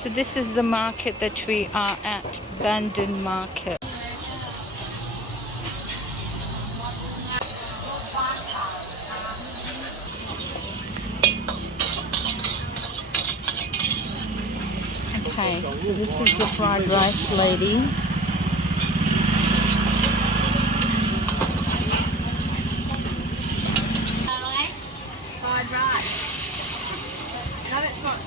So this is the market that we are at, Bandon Market. Okay, so this is the fried rice lady. Fried rice. No, that's not.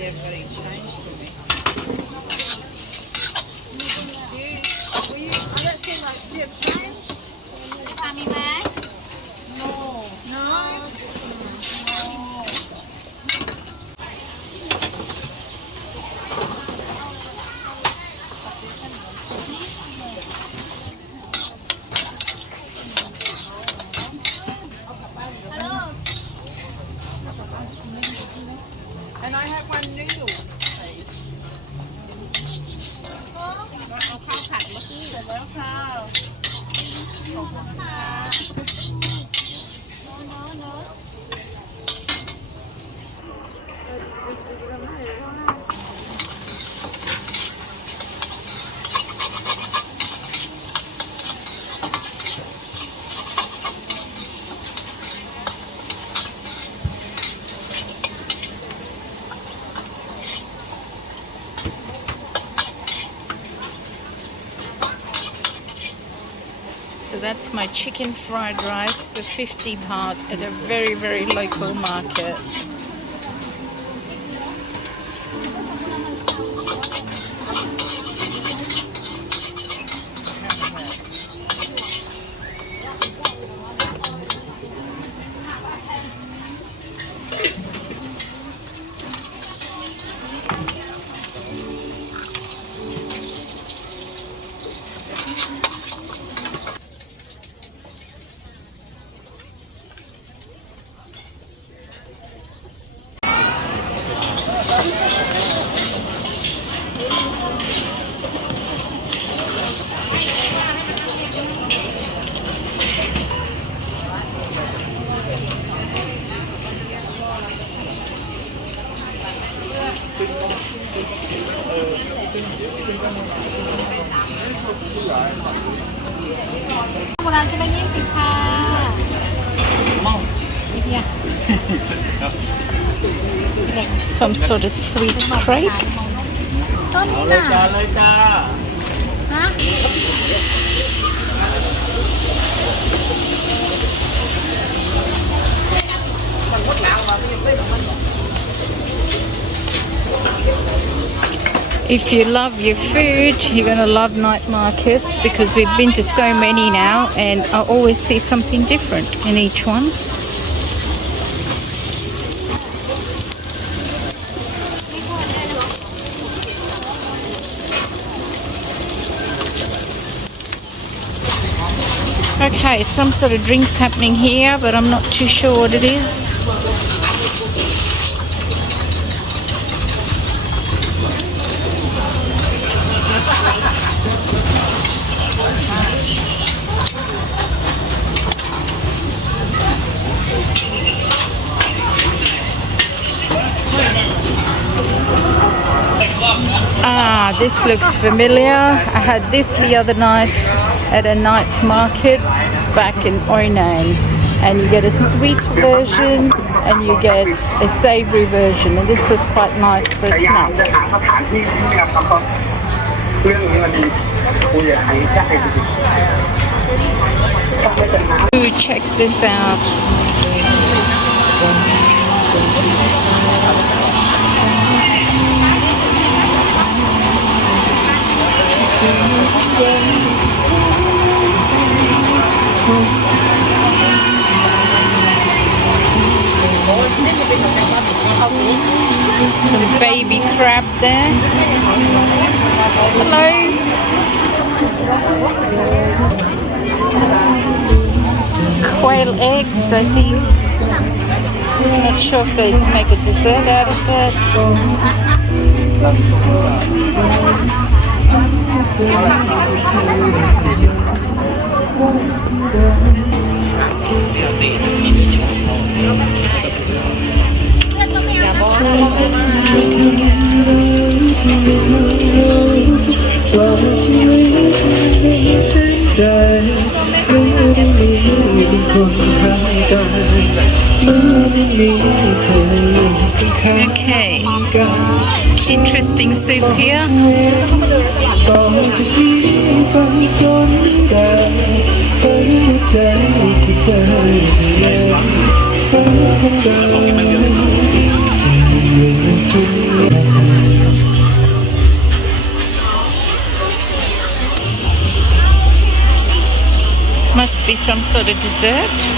Everybody changed for me. I don't seem like you have changed. Family bag? No. No. Hello. And I have one noodles, please. เอาข้าวผัดเมื่อกี้เสร็จแล้วค่ะขอบคุณค่ะ So that's my chicken fried rice for 50 baht at a very, very local market. Some sort of sweet crepe. If you love your food, you're going to love night markets because we've been to so many now and I always see something different in each one. Okay, some sort of drinks happening here, but I'm not too sure what it is. Ah, this looks familiar. I had this the other night at a night market back in Oinan. And you get a sweet version and you get a savoury version. And this was quite nice for a snack. Ooh, check this out. Some baby crab there. Hello. Quail eggs, I think. I'm not sure if they make a dessert out of it. Okay, interesting soup here. Must be some sort of dessert.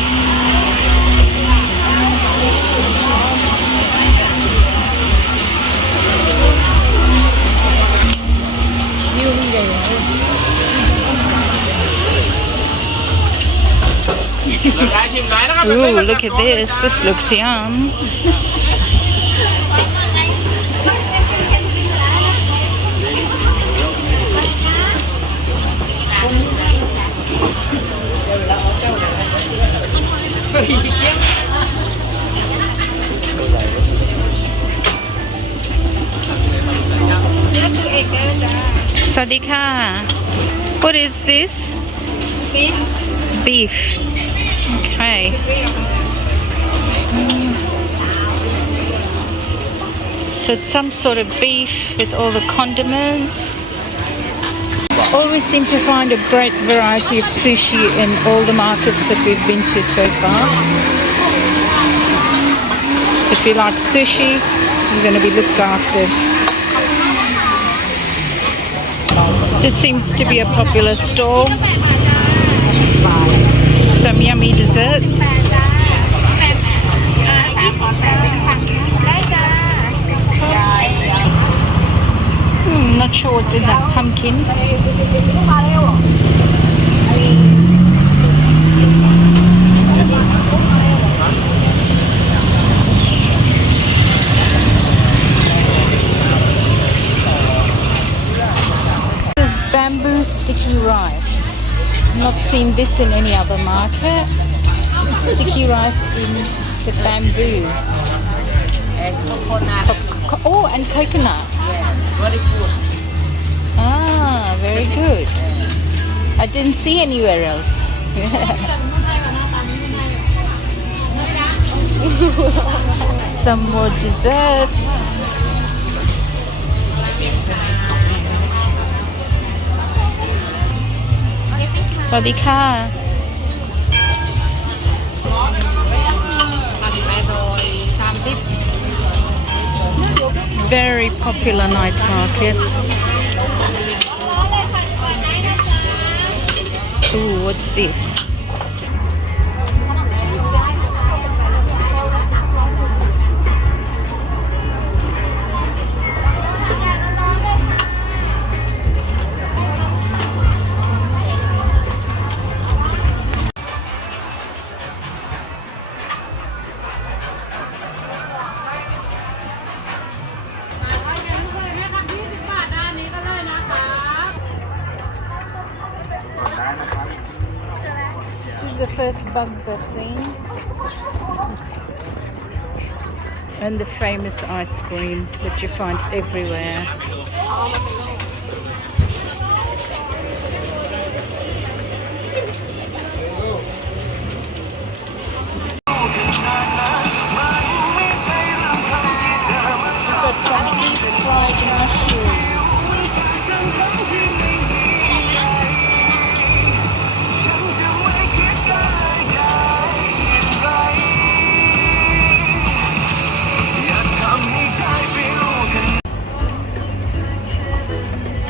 Ooh, look at this. This looks yum. Sadika. What is this? Beef. Okay. So it's some sort of beef with all the condiments. Always seem to find a great variety of sushi in all the markets that we've been to so far. So if you like sushi, you're going to be looked after. This seems to be a popular stall. Some yummy desserts. Not sure what's in that pumpkin. This is bamboo sticky rice. Not seen this in any other market. Sticky rice in the bamboo. Oh, and coconut. Very good. Ah, very good. I didn't see anywhere else. Some more desserts. Swadika. Very popular night market. Ooh, what's this? This is the first bugs I've seen. And the famous ice cream that you find everywhere. Got some deep fried mushrooms.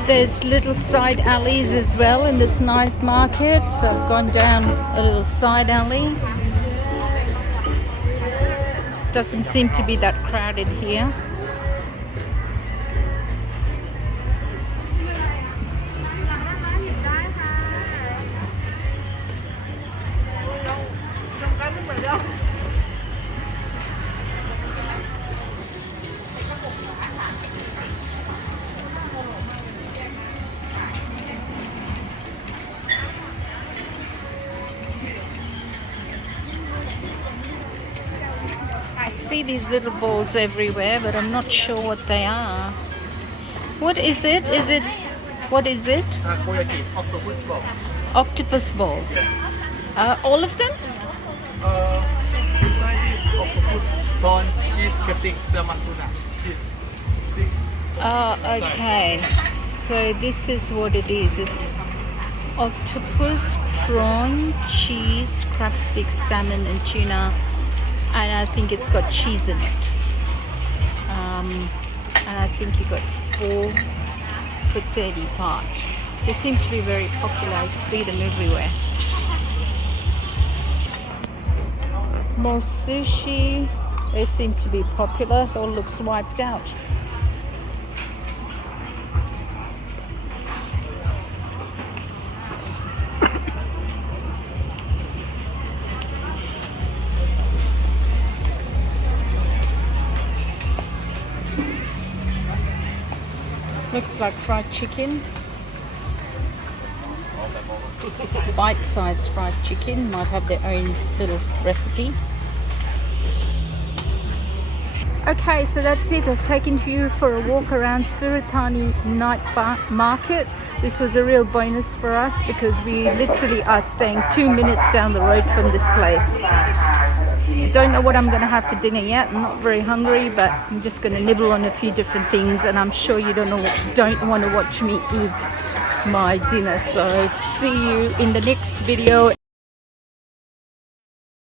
There's little side alleys as well in this night market, so I've gone down a little side alley. Doesn't seem to be that crowded here. see these little balls everywhere, but I'm not sure what they are. What is it? What is it? Takoyaki, octopus ball. Octopus balls. All of them? Inside is octopus, prawn, cheese, keting, salmon, tuna. Cheese. Six. Oh, okay. So this is what it is. It's octopus, prawn, cheese, crab sticks, salmon and tuna. And I think it's got cheese in it. And I think you got 4 for 30 baht. They seem to be very popular. I see them everywhere. More sushi. They seem to be popular. It all looks wiped out. Looks like fried chicken. Bite-sized fried chicken. Might have their own little recipe. Okay, so that's it. I've taken you for a walk around Surath night market. This was a real bonus for us because we literally are staying 2 minutes down the road from this place. I don't know what I'm going to have for dinner yet. I'm not very hungry, but I'm just going to nibble on a few different things, and I'm sure you don't want to watch me eat my dinner. So see you in the next video.